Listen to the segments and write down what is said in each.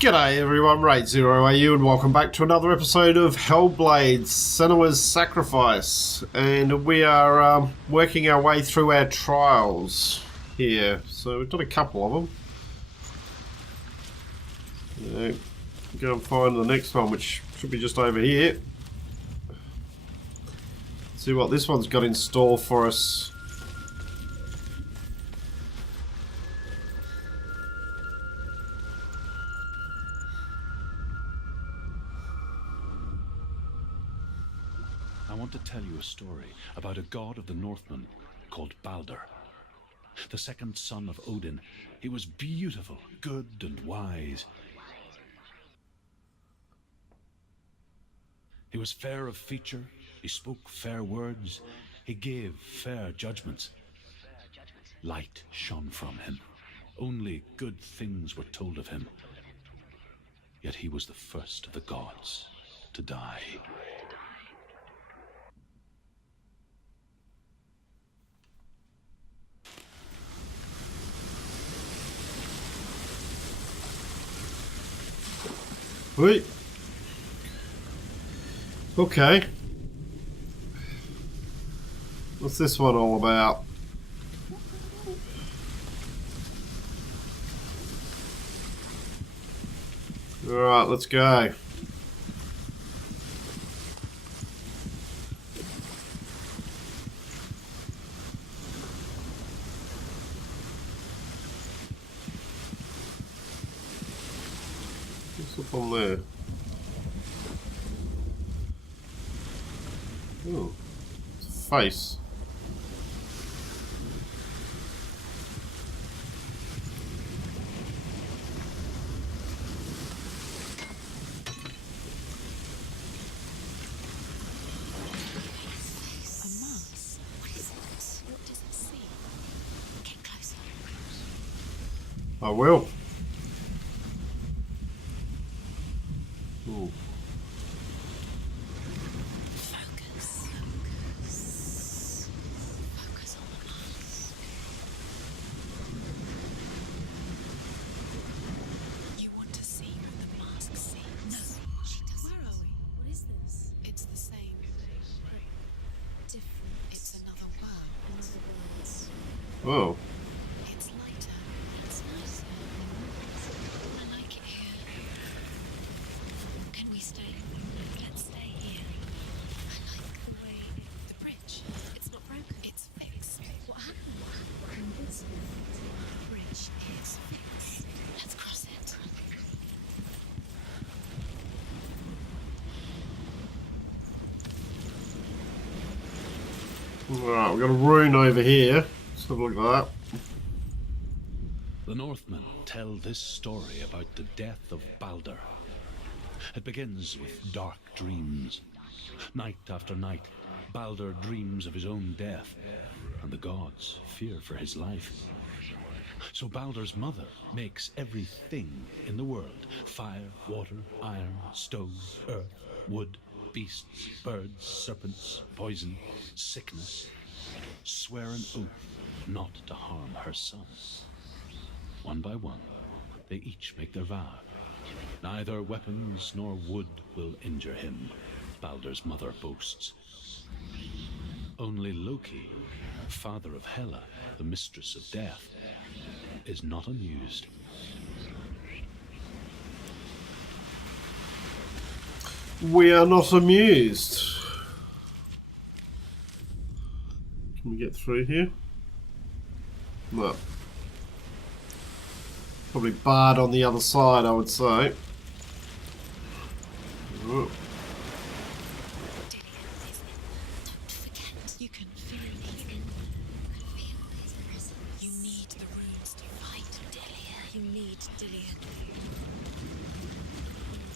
G'day everyone, Rate Zero AU, and welcome back to another episode of Hellblade, Senua's Sacrifice. And we are working our way through our trials here. So we've done a couple of them. Go and find the next one, which should be just over here. See what this one's got in store for us. I want to tell you a story about a god of the Northmen called Balder. The second son of Odin. He was beautiful, good, and wise. He was fair of feature, he spoke fair words, he gave fair judgments. Light shone from him. Only good things were told of him. Yet he was the first of the gods to die. Wait. Okay. What's this one all about? Alright, let's go. What's up on there? Oh, it's a face. I will. Ooh. Focus on the mask. You want to see what the mask sees? No, she doesn't. Where are we? What is this? It's the same. Different. It's another world. Another world. Oh. It's lighter. It's nicer. I like it here. Can we stay? Let's stay here. I like the way the bridge. It's not broken. It's fixed. What happened? The bridge is fixed. Let's cross it. Alright, we've got a rune over here. Let's have a look at that. The Northmen tell this story about the death of Balder. It begins with dark dreams. Night after night, Balder dreams of his own death, and the gods fear for his life. So Balder's mother makes everything in the world: fire, water, iron, stone, earth, wood, beasts, birds, serpents, poison, sickness. Swear an oath not to harm her son. One by one, they each make their vow. Neither weapons nor wood will injure him, Balder's mother boasts. Only Loki, father of Hela, the mistress of death, is not amused. We are not amused. Can we get through here? No. Probably barred on the other side, I would say. Oh. Don't forget, you can feel it. You can feel his presence. You need the runes to fight Delia. You need Delia.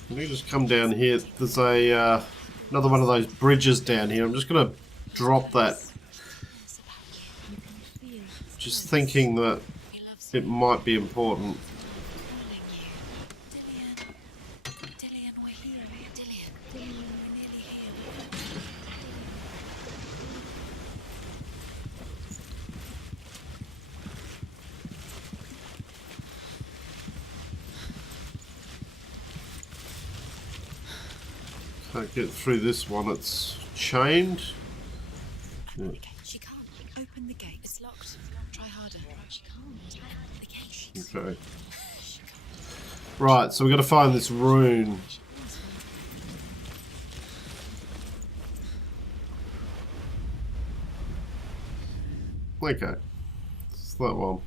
Let me just come down here. There's a another one of those bridges down here. I'm just going to drop that. Just thinking that it might be important. Dillian, we're here. Dillian, we're nearly here. Can't get through this one, it's chained. Yeah. She can't. Open the gate. It's locked. Try harder. She can't. Open the gate. Okay. Right, so we've got to find this rune. Okay. It's that one.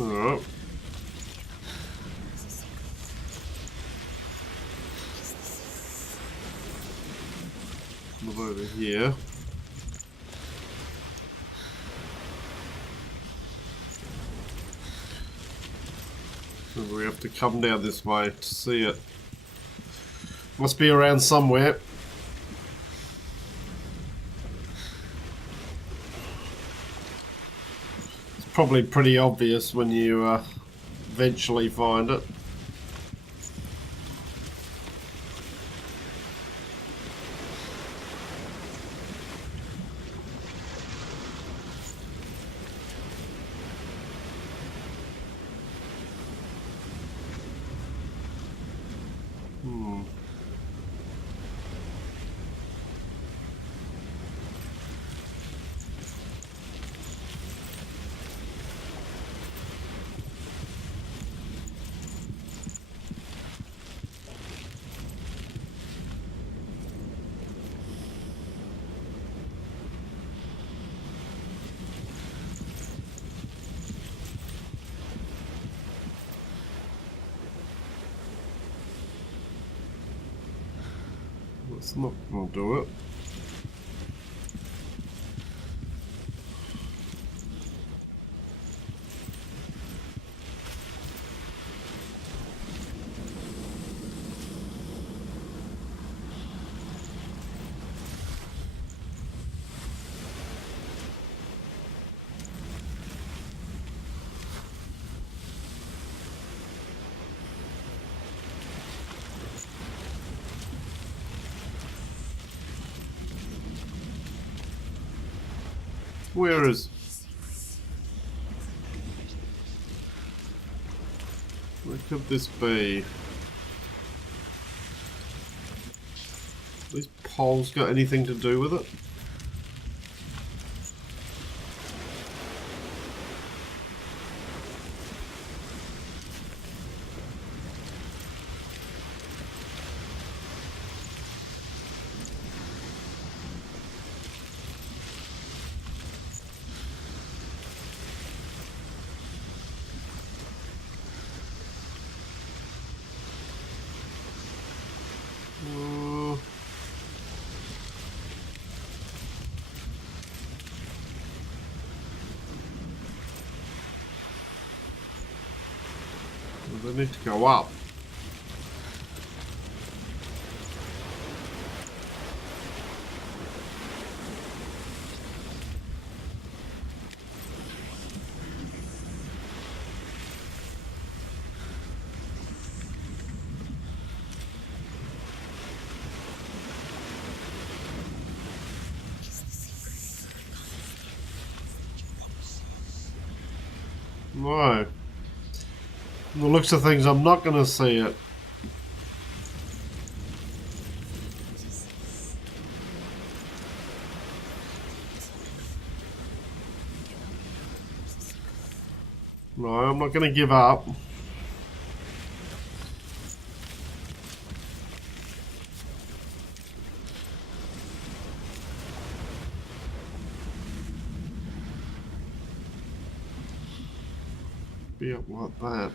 Alright. Move over here. And we have to come down this way to see it. Must be around somewhere. It's probably pretty obvious when you eventually find it. That's not gonna do it. Where is... Where could this be? These poles got anything to do with it? They need to go up. No. From the looks of things, I'm not going to see it. No, I'm not going to give up. Be up like that.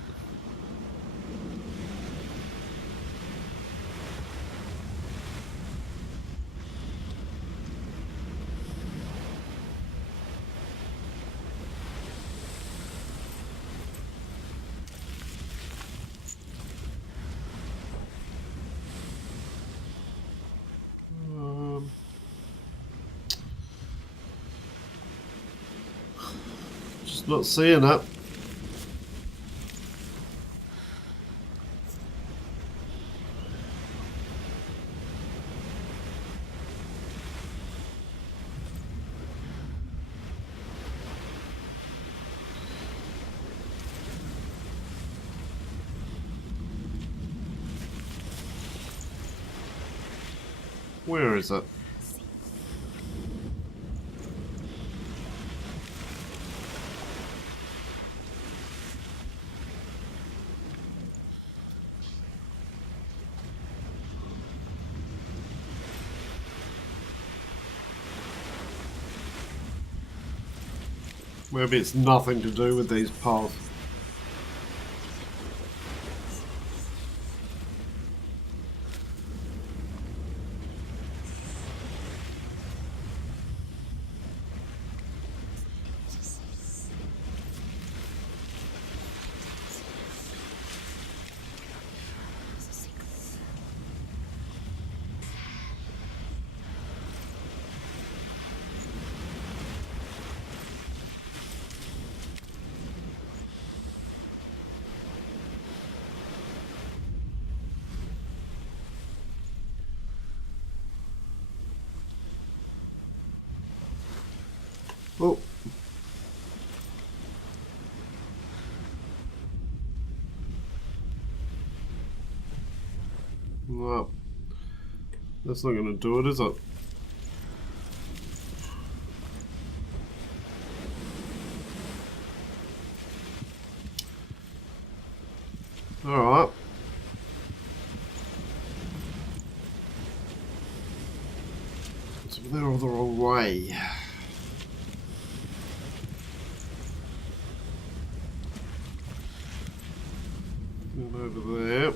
Just not seeing it. Where is it? Maybe it's nothing to do with these paths. Oh. Well, that's not going to do it, is it? Alright. So they're all the wrong way. And over there.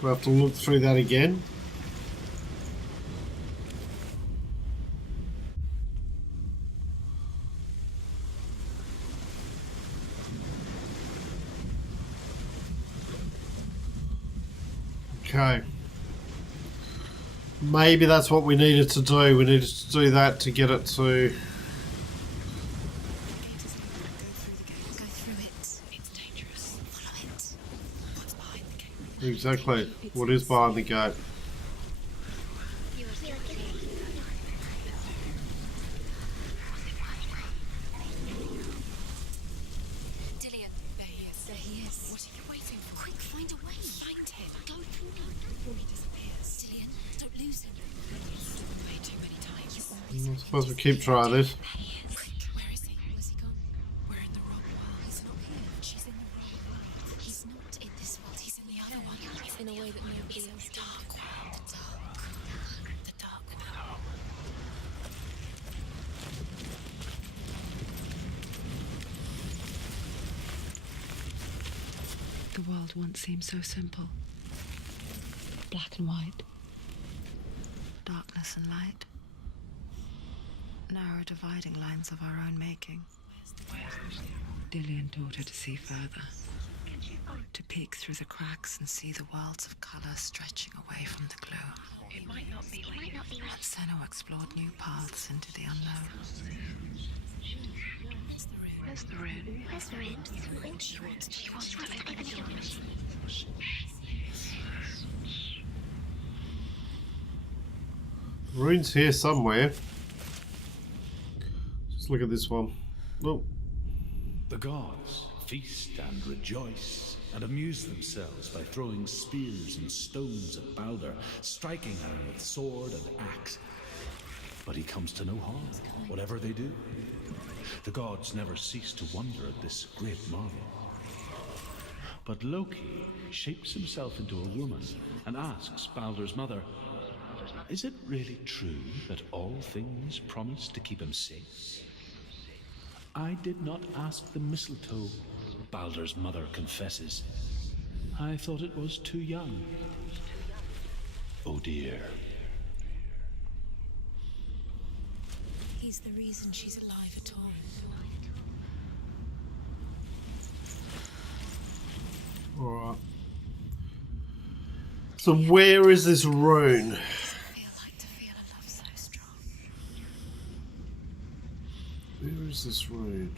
Do I have to look through that again? Okay. Maybe that's what we needed to do. We needed to do that to get it to... Go through it. It's dangerous. Follow it. What's behind the gate? Exactly. What is behind the gate? Dillion. There he is. There he is. What are you waiting for? Quick, find a way. Find him. Go through him before he disappears. Dillion, don't lose him. He's stolen way too many times. I suppose we keep trying this. There he is. Quick, where is he? Where's he gone? We're in the wrong world. He's not here. She's in the wrong world. He's not in this world. He's in the other one. He's in a way that nobody else did. The dark world. The dark. The dark world. The world once seemed so simple. Black and white. Darkness and light. Narrow dividing lines of our own making. Dillion taught her to see further. To peek through the cracks and see the worlds of colour stretching away from the gloom. It might not be where And Senua explored new paths into the unknown. Where's the rune? Where's the rune? She wants to live in the others. Rune's here somewhere. Just look at this one. Oh. The gods feast and rejoice and amuse themselves by throwing spears and stones at Balder, striking him with sword and axe. But he comes to no harm, whatever they do. The gods never cease to wonder at this great marvel. But Loki shapes himself into a woman and asks Balder's mother, Is it really true that all things promise to keep him safe? I did not ask the mistletoe, Baldur's mother confesses. I thought it was too young. Oh dear. He's the reason she's alive at all. Alright. So where is this rune? What does it feel like to feel a love so strong? Where is this rune?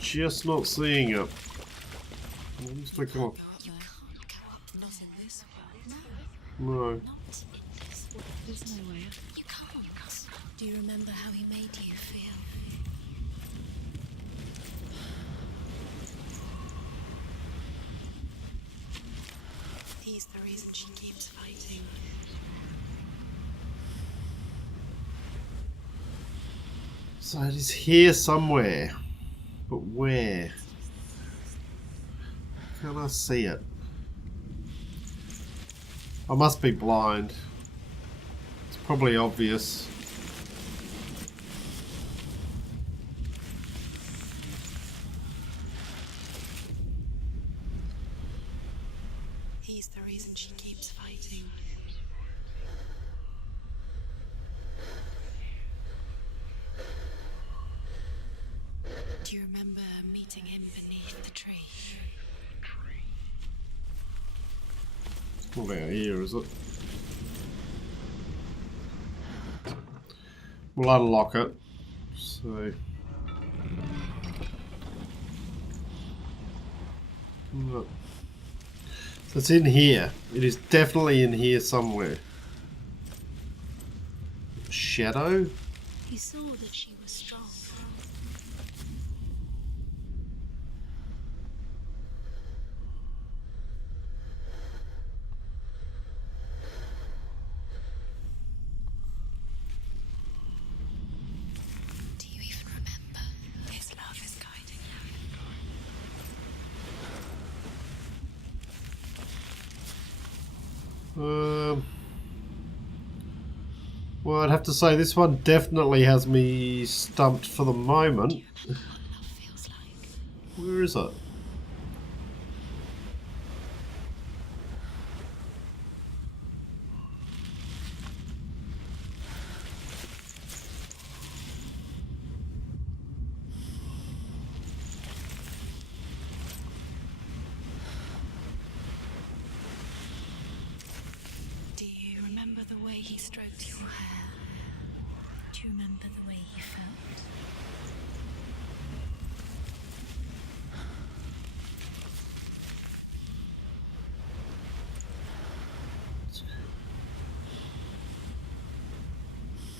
Just not seeing it. Let's click on. Go up there. Not in this world. No, No. not in this world. There's no way. You can't. Do you remember how he made you feel? He's the reason she keeps fighting. So it is here somewhere. But where? Can I see it? I must be blind. It's probably obvious. He's the reason she keeps fighting. Do you remember meeting him beneath the tree? Not out here, is it? We'll unlock it. So. Look. So it's in here. It is definitely in here somewhere. Shadow? He saw that she was strong. Do you even remember? His love is guiding you. Well, I'd have to say this one definitely has me stumped for the moment. Do you remember what love feels like? Where is it? Do you remember the way he stroked your hair? Do you remember the way he felt?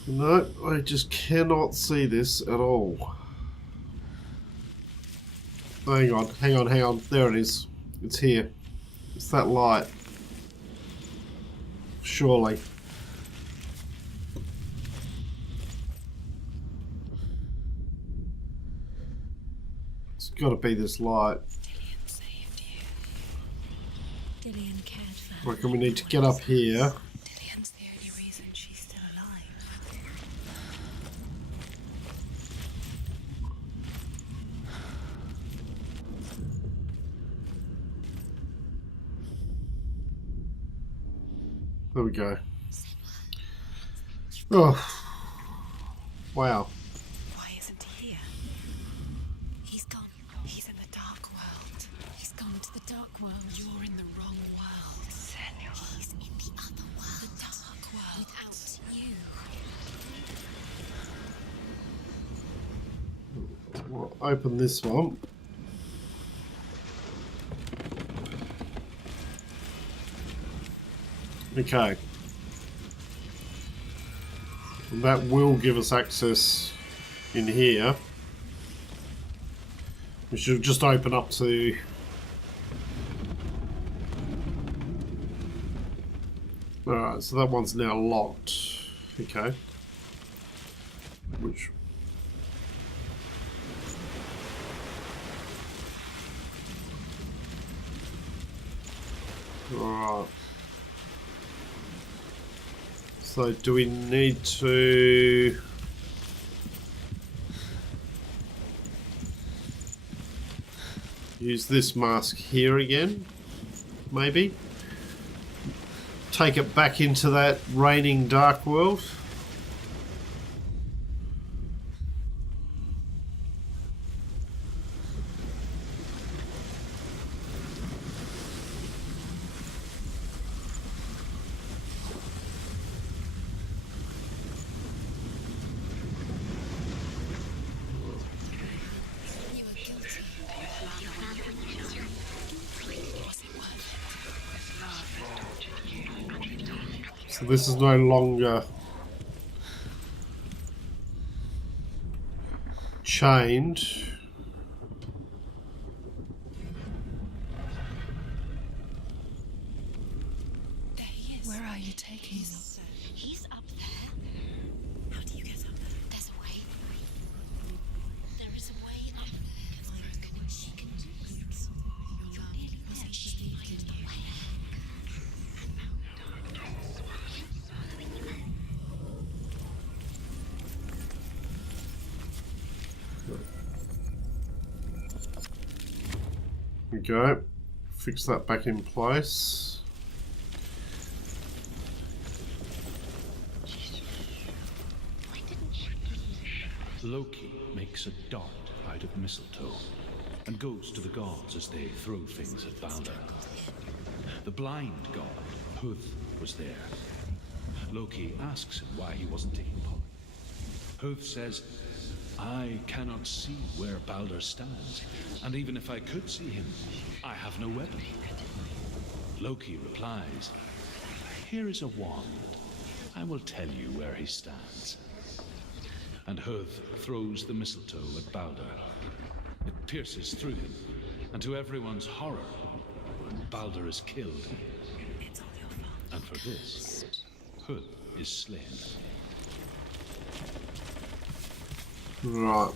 No, I just cannot see this at all. Hang on, hang on, hang on. There it is. It's here. It's that light. Surely. It's got to be this light. Dillian saved you. Dillian cared for her. Reckon we need to get up here. Dillian's the only reason she's still alive. There we go. Oh. Wow. Why isn't he here? He's gone. He's in the dark world. He's gone to the dark world. You're in the wrong world. Senua. He's in the other world. The dark world. Without you. We'll open this one. Okay. And that will give us access in here. We should just open up to... Alright, so that one's now locked. Okay. Which... Alright. So do we need to... use this mask here again? Maybe? Take it back into that raining dark world? You were guilty. Was it worth it? So this is no longer chained. There he is. Where are you taking him? He's up there. How do you get up there? There's a way. There is a way up there. She can do it. You're nearly there. She's behind the way. There we go. Fix that back in place. Loki makes a dart out of mistletoe and goes to the gods as they throw things at Balder. The blind god, Huth, was there. Loki asks him why he wasn't taking part. Huth says, I cannot see where Balder stands, and even if I could see him, I have no weapon. Loki replies, here is a wand. I will tell you where he stands. And Huth throws the mistletoe at Balder. It pierces through him, and to everyone's horror, Balder is killed. It's all your fault. And for this, Huth is slain. Right.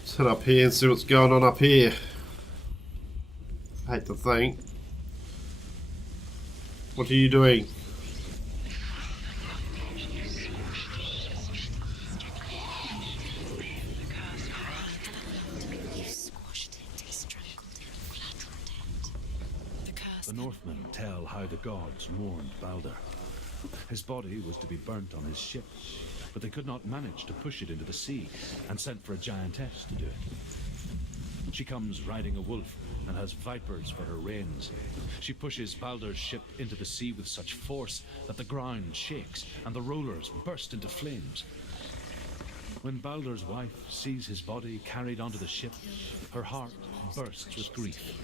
Let's head up here and see what's going on up here. I hate to think. What are you doing? You squashed it, strangled it, flattened it. The curse. The Northmen tell how the gods mourned Balder. His body was to be burnt on his ship, but they could not manage to push it into the sea, and sent for a giantess to do it. She comes riding a wolf and has vipers for her reins. She pushes Balder's ship into the sea with such force that the ground shakes and the rollers burst into flames. When Balder's wife sees his body carried onto the ship, her heart bursts with grief,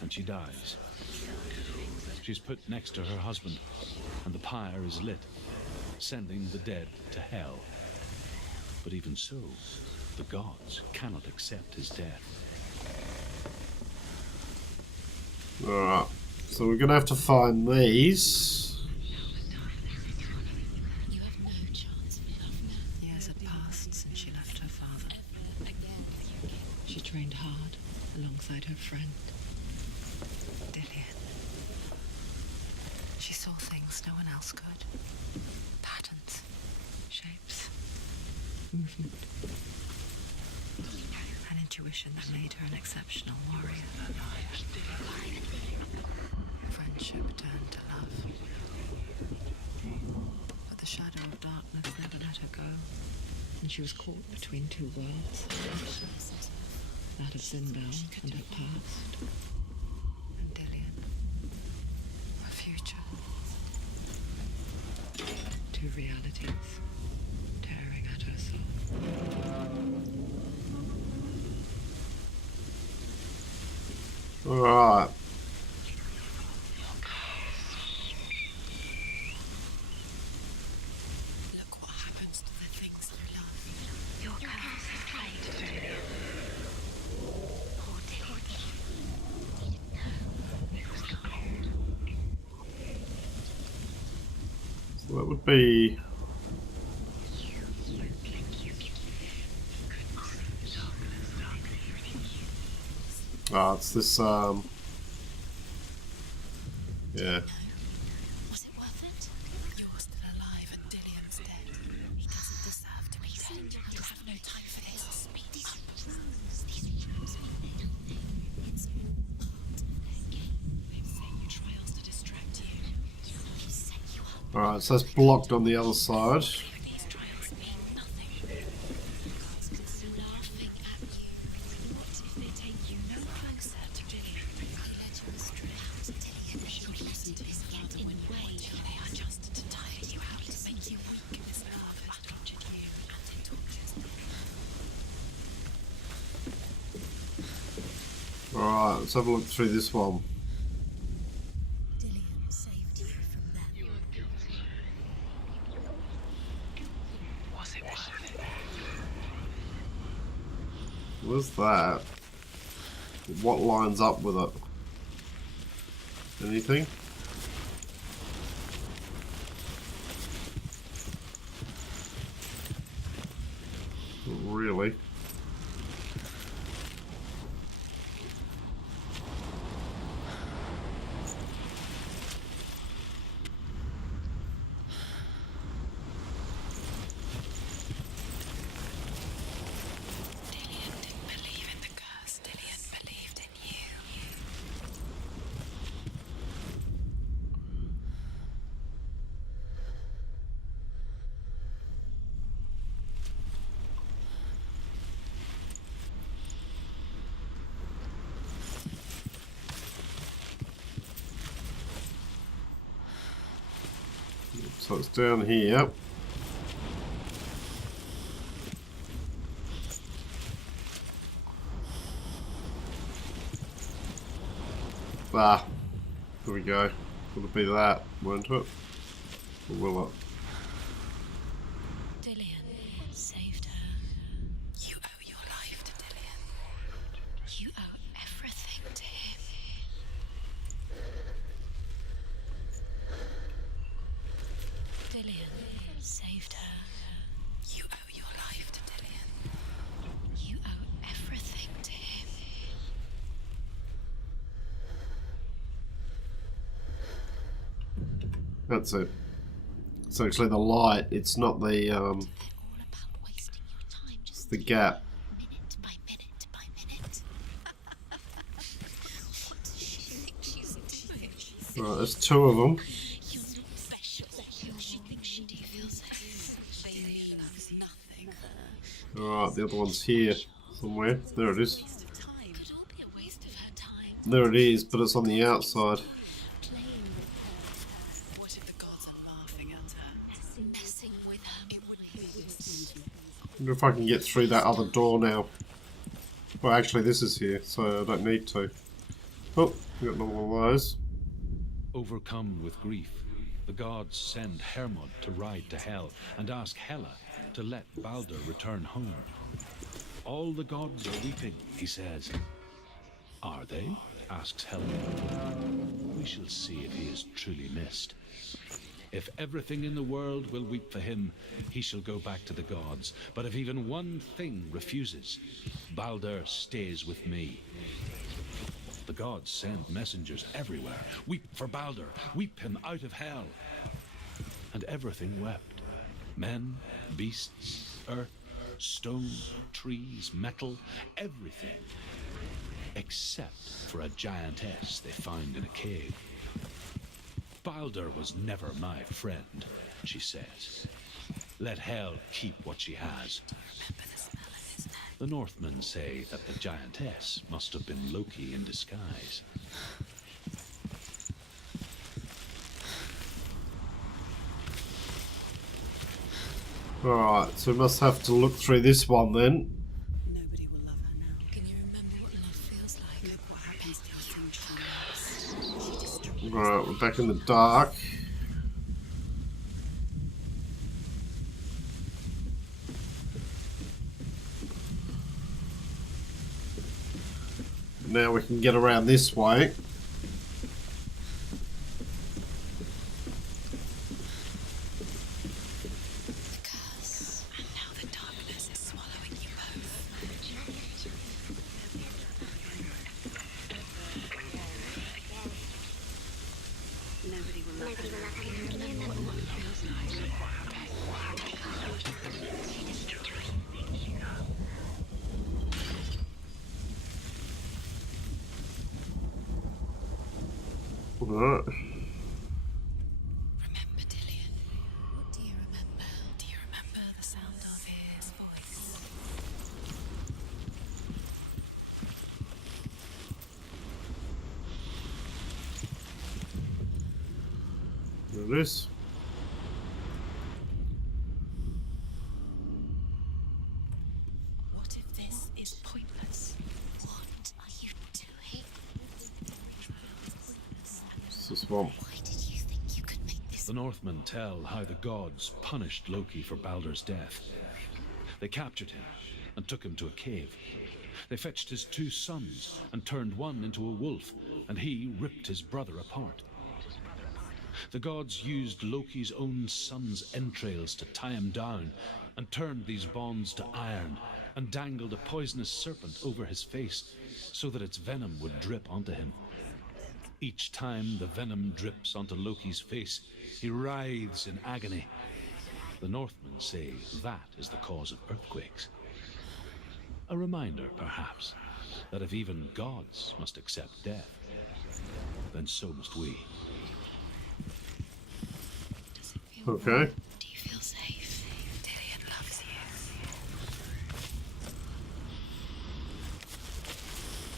and she dies. She's put next to her husband, and the pyre is lit, sending the dead to hell. But even so, the gods cannot accept his death. Alright. So we're going to have to find these. You have no chance of love now. Years had passed since she left her father. Again with your kid. She trained hard alongside her friend, Dillian. She saw things no one else could. Patterns, shapes, movement. An intuition that made her an exceptional warrior. Friendship turned to love. But the shadow of darkness never let her go, and she was caught between two worlds. That of Sinbel and her past, and Dillian, her future. Two realities tearing at her soul. Alright. Look what happens to the things you love. Your curse is played. Poor Dilly. He didn't know it was cold. So that would be... Ah, it's this, Yeah. Was it worth it? You're still alive and Dillian's dead. He doesn't deserve to be dead. You have no time for this. Speed up. These rules mean nothing. It's all part of their game. They've set you trials to distract you. They've set you up. Alright, so that's blocked on the other side. These trials mean nothing. The gods can still laughing at you. What if they take you no closer to Dillian? They led you astray. Dillian, you listen to his father when way. They are just to tire you out, to make you weak. This love has tortured you, and it tortures them. Alright, let's have a look through this one. Dillian saved you from them. Was it worth it? What's that? What lines up with it? Anything? Not really. Dillian didn't believe in the curse. Dillian believed in you. So it's down here. Ah, there we go. It'll be that, won't it? Or will it? Dillian saved her. You owe your life to Dillian. You owe everything to him. Dillian saved her. You owe your life to Dillian. You owe everything to him. That's it. It's actually the light. It's not the They're all about wasting your time, just the gap. minute by minute by minute. What does she think she's doing? Right, there's two of them. You're not special. She thinks she feels safe. Bailey loves nothing. Alright, the other one's here somewhere. There it is. Waste of time. Could all be a waste of her time. There it is, but it's on the outside. Playing with her, What if the gods are laughing at her? messing with her mind. I wonder if I can get through that other door now. Well, actually, this is here, so I don't need to. Oh, we got another one of those. Overcome with grief, the gods send Hermod to ride to Hell and ask Hela to let Balder return home. All the gods are weeping, he says. Are they? Asks Hela. We shall see if he is truly missed. If everything in the world will weep for him, he shall go back to the gods. But if even one thing refuses, Balder stays with me. The gods send messengers everywhere. Weep for Balder. Weep him out of hell. And everything wept. Men, beasts, earth, stone, trees, metal, everything. Except for a giantess they find in a cave. Balder was never my friend, she says. Let Hel keep what she has. The Northmen say that the giantess must have been Loki in disguise. Alright, so we must have to look through this one then. Nobody will love her now. Can you remember what love feels like? Look what happens to her thing she loves. She destroys. Alright, we're back in the dark. Now we can get around this way. The curse. And now the darkness is swallowing you both. Nobody will love her. Can you remember what it feels like? Alright. Remember, Dillian? What do you remember? Do you remember the sound of his voice? There it is. What if this is pointless? What are you doing? It's the swamp. Why did you think you could make this? The Northmen tell how the gods punished Loki for Baldur's death. They captured him and took him to a cave. They fetched his 2 sons and turned one into a wolf, and he ripped his brother apart. The gods used Loki's own son's entrails to tie him down and turned these bonds to iron and dangled a poisonous serpent over his face so that its venom would drip onto him. Each time the venom drips onto Loki's face, he writhes in agony. The Northmen say that is the cause of earthquakes. A reminder, perhaps, that if even gods must accept death, then so must we. Does it feel Okay. wrong? Do you feel safe? Dillian loves you.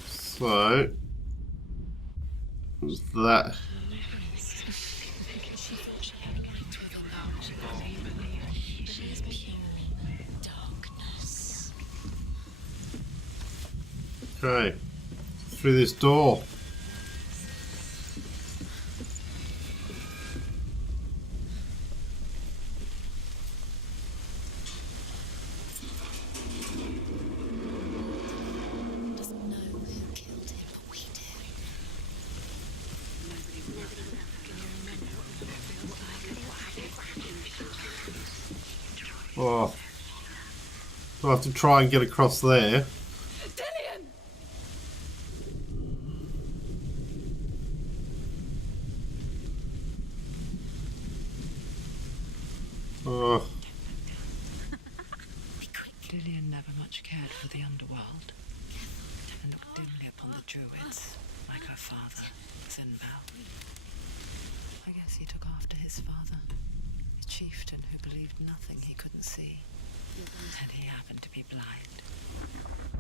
So, was that? She thought she had right with him, but he's pure darkness. Okay. Through this door. Doesn't know who killed him, but we do. Nobody will love her. Can you remember what it feels like? Oh. I'll have to try and get across there. Dillian! Oh. Dillian never much cared for the underworld and looked dimly upon the druids, like her father, Senua. I guess he took after his father, a chieftain who believed nothing he couldn't see. And he happened to be blind.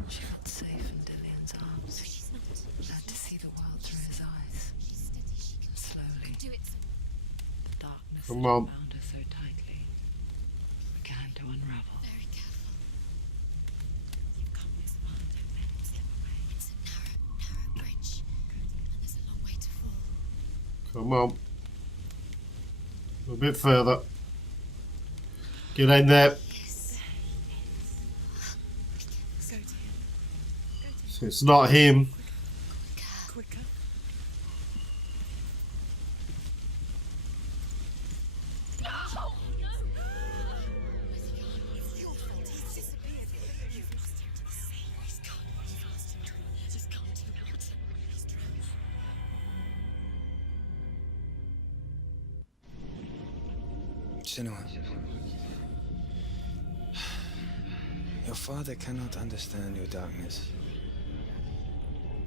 She felt safe in Dillian's arms, She's not. glad to see the world through his eyes. She's steady. She can Slowly, do it. the darkness Come that on. bound her so tightly began to unravel. Very careful. You've come this far. Don't let it slip away. It's a narrow bridge, and there's a long way to fall. Come on. A bit further. Get in there. Yes. Go to him. It's not him. Quicker. No! No! It's your fault. He's disappeared. You've lost him to the sea. He's gone. You've lost him to it. Just come to the water. He's drowned. Senua, your father cannot understand your darkness.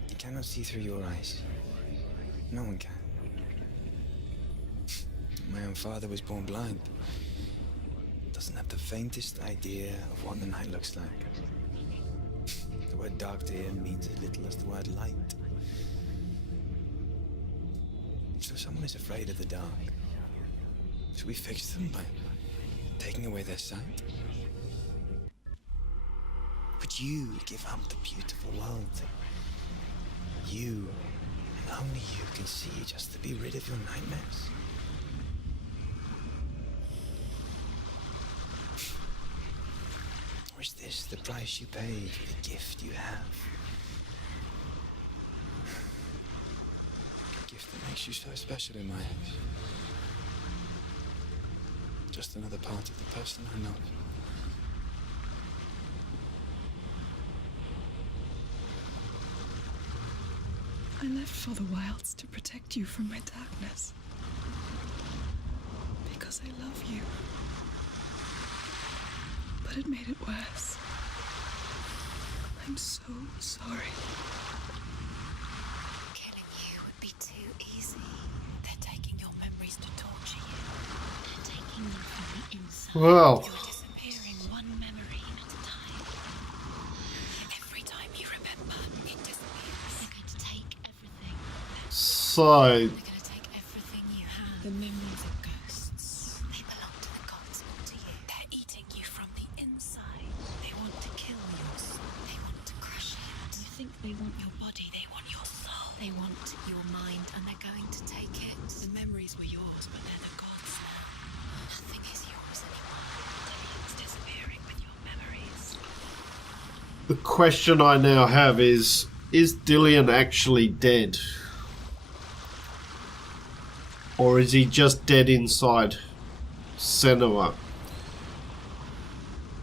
He cannot see through your eyes. No one can. My own father was born blind. Doesn't have the faintest idea of what the night looks like. The word dark to him means as little as the word light. So someone is afraid of the dark. Should we fix them by taking away their sight? Would you give up the beautiful world? You, and only you, can see just to be rid of your nightmares. Or is this the price you pay for the gift you have? A gift that makes you so special in my eyes. Just another part of the person I know. I left for the wilds to protect you from my darkness. because I love you. But it made it worse. I'm so sorry. Killing you would be too easy. They're taking your memories to torture you. They're taking them from the inside. Well, You're disappearing one memory at a time. Every time you remember, it disappears. They're going to take everything. so They're going to take everything you have. The memories of ghosts. They belong to the gods, not to you. They're eating you from the inside. They want to kill your soul. They want to crush it. You think they want your body, they want your soul. They want your mind, and they're going to take it. The memories were yours, but they're the gods now. Nothing is yours anymore. It's disappearing with your memories. the question I now have is Dillian actually dead? Or is he just dead inside Senua?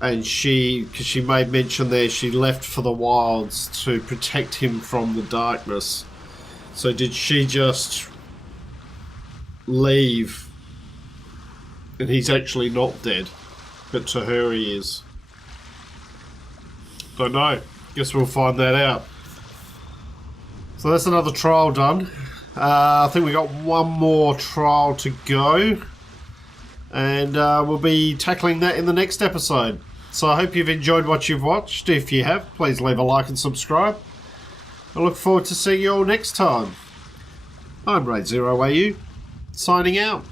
And because she made mention there, she left for the wilds to protect him from the darkness. So did she just leave and he's actually not dead, but to her he is? Don't know. Guess we'll find that out. So that's another trial done. I think we got one more trial to go, and we'll be tackling that in the next episode. So I hope you've enjoyed what you've watched. If you have, please leave a like and subscribe. I look forward to seeing you all next time. I'm Raid0AU, signing out.